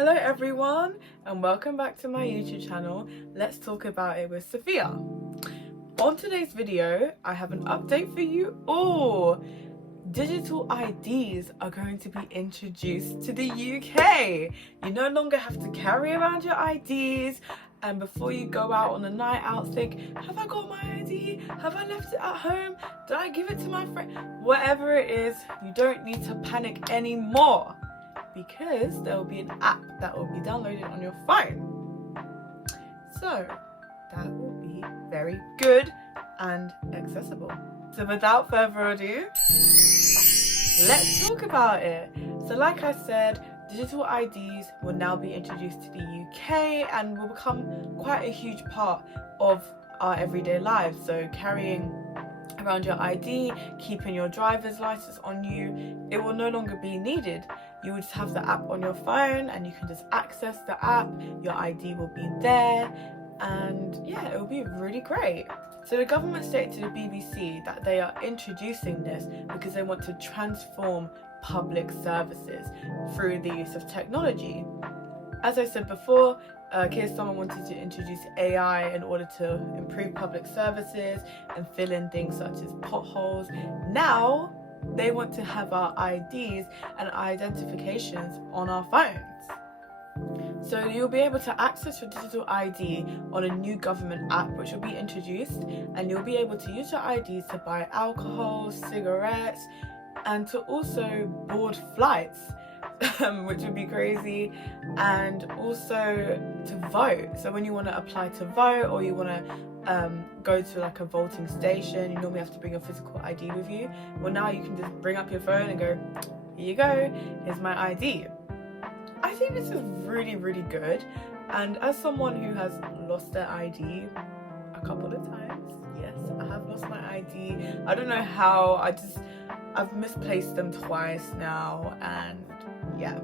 Hello everyone and welcome back to my YouTube channel. Let's talk about it with Sophia. On today's video, I have an update for you all. Digital IDs are going to be introduced to the UK. You no longer have to carry around your IDs, and before you go out on a night out think, have I got my ID? Have I left it at home? Did I give it to my friend? Whatever it is, you don't need to panic anymore, because there will be an app that will be downloaded on your phone. So that will be very good and accessible. So without further ado, let's talk about it. So like I said, digital IDs will now be introduced to the UK and will become quite a huge part of our everyday lives. So carrying around your ID, keeping your driver's license on you, it will no longer be needed. You will just have the app on your phone and you can just access the app, your ID will be there, and yeah, it will be really great. So the government stated to the BBC that they are introducing this because they want to transform public services through the use of technology. As I said before, Keir Starmer wanted to introduce AI in order to improve public services and fill in things such as potholes. Now they want to have our IDs and identifications on our phones. So you'll be able to access your digital ID on a new government app which will be introduced, and you'll be able to use your IDs to buy alcohol, cigarettes, and to also board flights, which would be crazy, and also to vote. So when you want to apply to vote, or you want to go to like a voting station, you normally have to bring your physical ID with you. Well, now you can just bring up your phone and go, here you go, here's my ID. I think this is really, really good. And as someone who has lost their ID a couple of times, yes, I have lost my ID. I don't know how, I've misplaced them twice now, and yeah.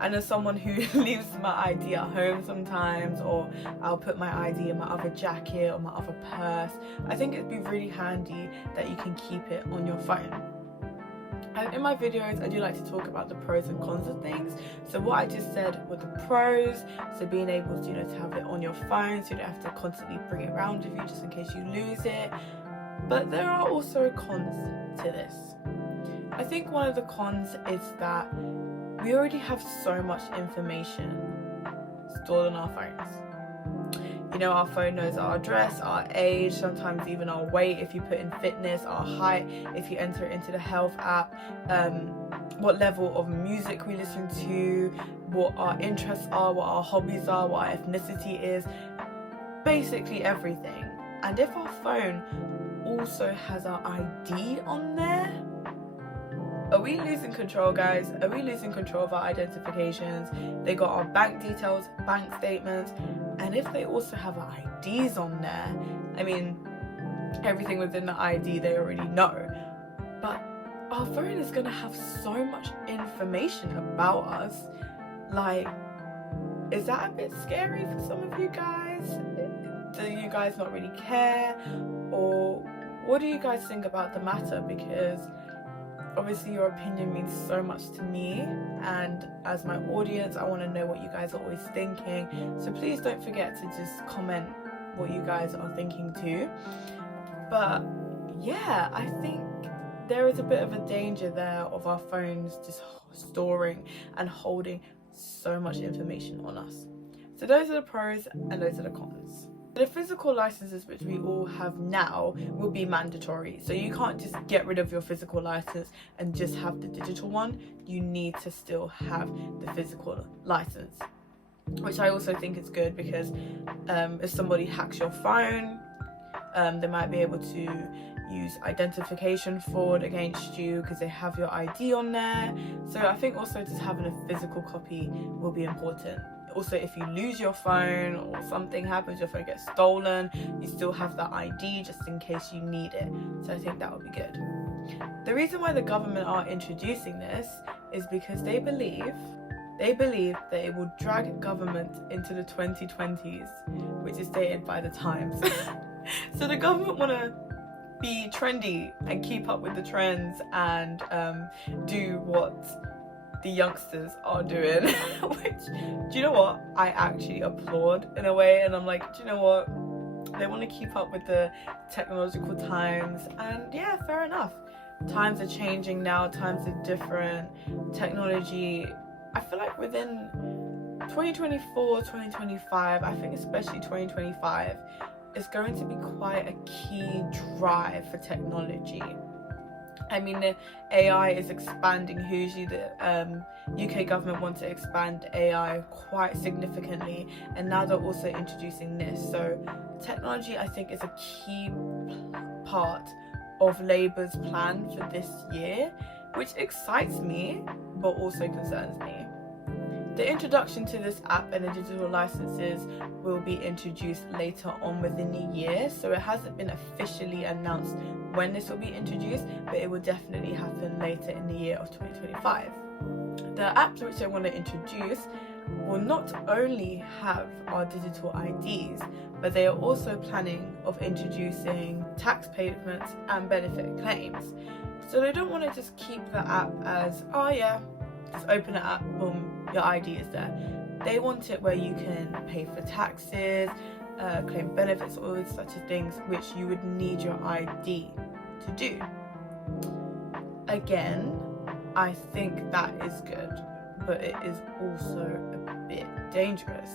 And as someone who leaves my ID at home sometimes, or I'll put my ID in my other jacket or my other purse, I think it'd be really handy that you can keep it on your phone. And in my videos, I do like to talk about the pros and cons of things. So what I just said were the pros, so being able to, to have it on your phone, so you don't have to constantly bring it around with you just in case you lose it. But there are also cons to this. I think one of the cons is that we already have so much information stored on our phones. Our phone knows our address, our age, sometimes even our weight if you put in fitness, our height if you enter it into the health app, what level of music we listen to, what our interests are, what our hobbies are, what our ethnicity is, basically everything. And if our phone also has our ID on there, are we losing control, guys? Are we losing control of our identifications? They got our bank details, bank statements, and if they also have our IDs on there, I mean, everything within the ID they already know. But our phone is going to have so much information about us. Like, is that a bit scary for some of you guys? Do you guys not really care? Or what do you guys think about the matter? Because obviously your opinion means so much to me, and as my audience I want to know what you guys are always thinking, so please don't forget to just comment what you guys are thinking too. But yeah, I think there is a bit of a danger there of our phones just storing and holding so much information on us. So those are the pros and those are the cons. The physical licenses which we all have now will be mandatory. So you can't just get rid of your physical license and just have the digital one. You need to still have the physical license, which I also think is good, because if somebody hacks your phone, they might be able to use identification fraud against you because they have your ID on there. So I think also just having a physical copy will be important. Also, if you lose your phone or something happens, your phone gets stolen, you still have the ID just in case you need it. So I think that would be good. The reason why the government are introducing this is because they believe that it will drag government into the 2020s, which is stated by the Times. So the government want to be trendy and keep up with the trends and do what the youngsters are doing, which, do do you know what? I actually applaud in a way, and I'm like, do you know what? They want to keep up with the technological times, and yeah, fair enough. Times are changing now, times are different. Technology, I feel like within 2024, 2025, I think especially 2025, is going to be quite a key drive for technology. I mean, the AI is expanding hugely. The UK government wants to expand AI quite significantly, and now they're also introducing this. So technology, I think, is a key part of Labour's plan for this year, which excites me but also concerns me. The introduction to this app and the digital licenses will be introduced later on within the year, so it hasn't been officially announced when this will be introduced, but it will definitely happen later in the year of 2025. The apps which they want to introduce will not only have our digital IDs, but they are also planning of introducing tax payments and benefit claims. So they don't want to just keep the app as, oh yeah, just open the app, boom, your ID is there. They want it where you can pay for taxes, claim benefits, all these such things which you would need your ID to do. Again, I think that is good, but it is also a bit dangerous.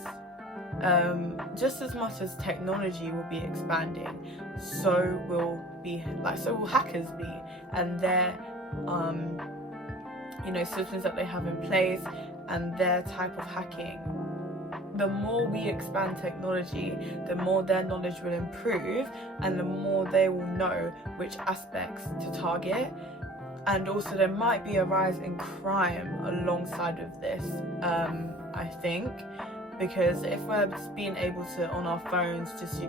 Just as much as technology will be expanding, so will hackers be, and their systems that they have in place and their type of hacking. The more we expand technology, the more their knowledge will improve, and the more they will know which aspects to target. And also there might be a rise in crime alongside of this, I think, because if we're just being able to, on our phones, just,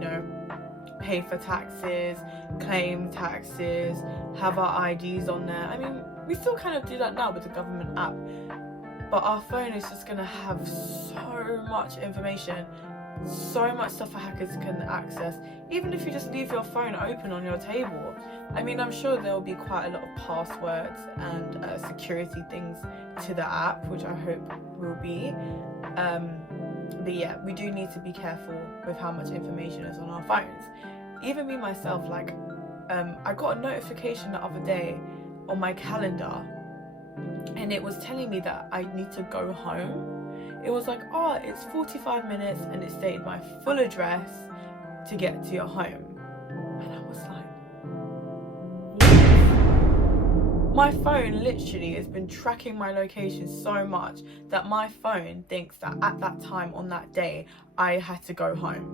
pay for taxes, claim taxes, have our IDs on there. I mean, we still kind of do that now with the government app, but our phone is just going to have so much information, so much stuff for hackers can access. Even if you just leave your phone open on your table, I mean, I'm sure there will be quite a lot of passwords and security things to the app, which I hope will be. But yeah, we do need to be careful with how much information is on our phones. Even me myself, I got a notification the other day on my calendar, and it was telling me that I need to go home. It was like, oh, it's 45 minutes, and it stated my full address to get to your home. And I was like, what? My phone literally has been tracking my location so much that my phone thinks that at that time on that day I had to go home,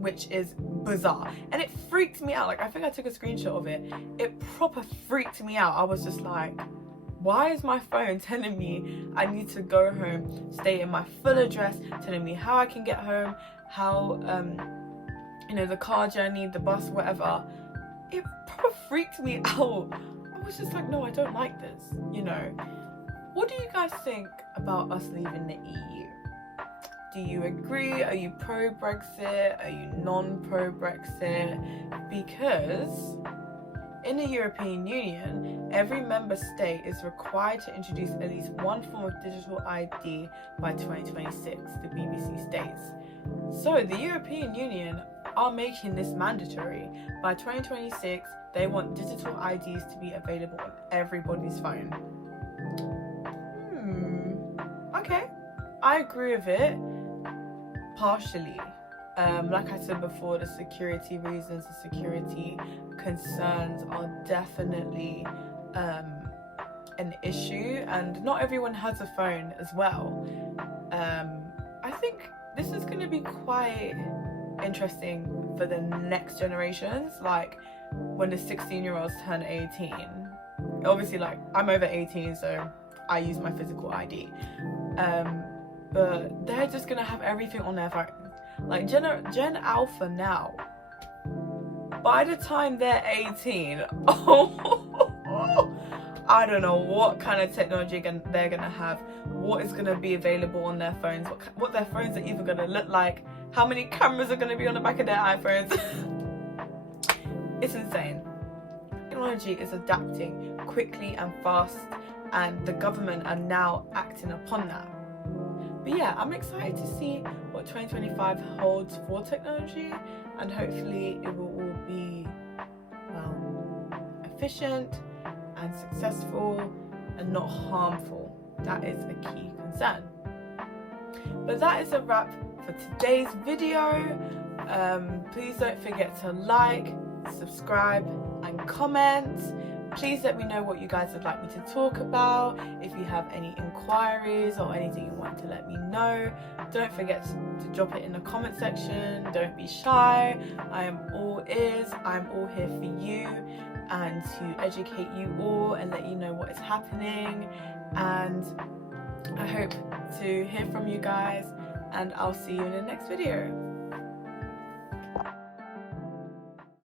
which is bizarre, and it freaked me out. I think I took a screenshot of it. It proper freaked me out. I was just like, why is my phone telling me I need to go home, stating my full address, telling me how I can get home, how the car journey, the bus, whatever. It proper freaked me out. I was just like, no, I don't like this. What do you guys think about us leaving the EU? Do you agree? Are you pro-Brexit? Are you non-pro-Brexit? Because in the European Union, every member state is required to introduce at least one form of digital ID by 2026, the BBC states. So the European Union are making this mandatory. By 2026, they want digital IDs to be available on everybody's phone. Okay, I agree with it. Partially. Like I said before, the security reasons, the security concerns are definitely an issue, and not everyone has a phone as well. I think this is going to be quite interesting for the next generations, when the 16-year-olds turn 18. Obviously, I'm over 18, so I use my physical ID. But they're just gonna have everything on their phone. Gen Alpha now, by the time they're 18, I don't know what kind of technology they're gonna have, what is gonna be available on their phones, what their phones are even gonna look like, how many cameras are gonna be on the back of their iPhones. It's insane. Technology is adapting quickly and fast, and the government are now acting upon that. But yeah, I'm excited to see what 2025 holds for technology, and hopefully it will all be efficient and successful and not harmful. That is a key concern. But that is a wrap for today's video. Please don't forget to like, subscribe and comment. Please let me know what you guys would like me to talk about. If you have any inquiries or anything you want to let me know, don't forget to drop it in the comment section. Don't be shy. I am all ears. I'm all here for you and to educate you all and let you know what is happening. And I hope to hear from you guys, and I'll see you in the next video.